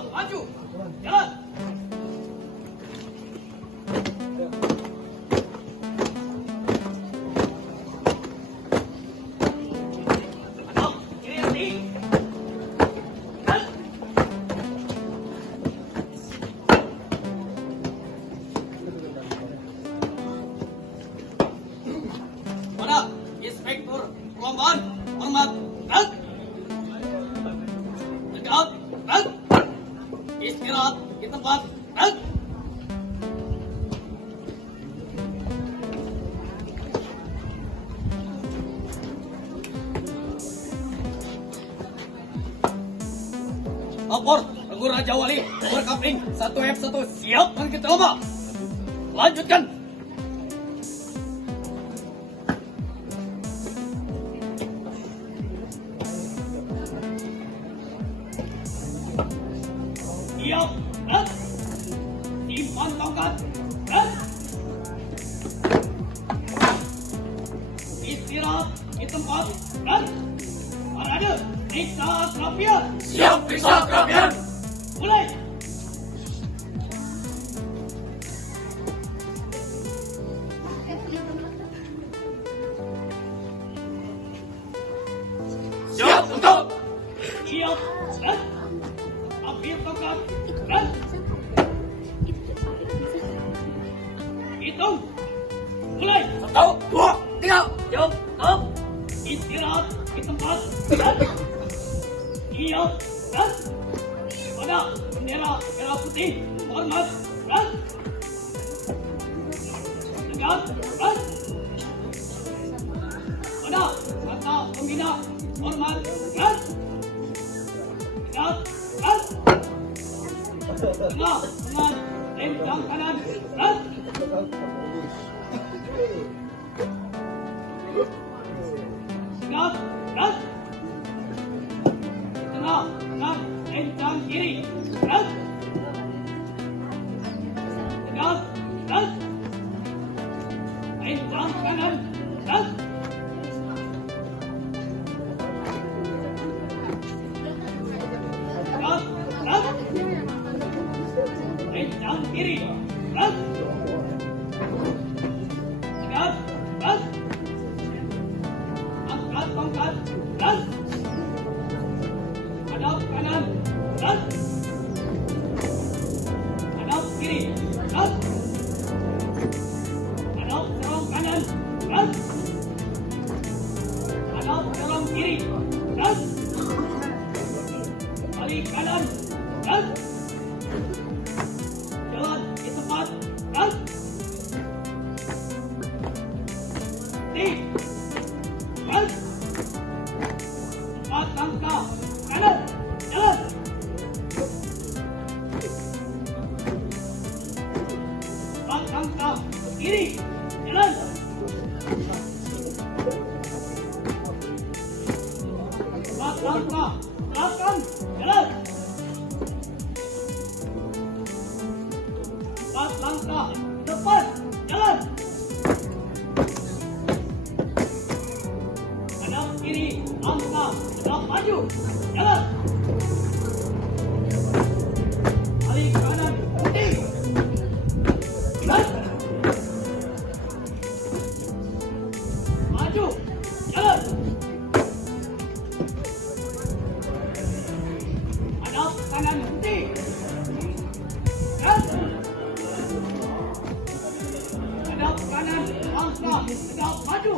Hadap maju. Jalan. Hadap kiri hati. Dan. Pada Inspektur Perlombaan hormat. Dan. Tegak. Dan. Istirahat di tempat. Dan. Lapor Tengku Raja Wali berkapling 1F1 siap dan kita lomba. Lanjutkan. Siap dan simpan tongkat dan istirahat di tempat dan parade periksa kerapian. Siap periksa kerapian. Mulai. Siap untuk. Siap dan ambil tongkat dan hitung. Mulai. 1, 2, 3. Jauh, stop. Istirahat di tempat dan siap dan pada bendera merah putih hormat dan tegak dan pada kata pembina hormat dan tegak dan tengah dengan lempang kanan dan tegak dan tengah dengan lempang kiri dan tegak dan lempang kanan dan tegak dan lempang kiri dan tegak dan angkat tongkat dan hadap kanan dan hadap kiri dan hadap serong kanan dan hadap serong kiri dan balik kanan dan jalan di tempat dan dan 4 langkah kanan jalan 4 langkah kiri jalan 4 langkah belakang jalan 4 langkah depan jalan hadap kiri langkah hadap maju jalan balik kanan putih dan maju jalan hadap kanan putih dan hadap kanan langkah hadap maju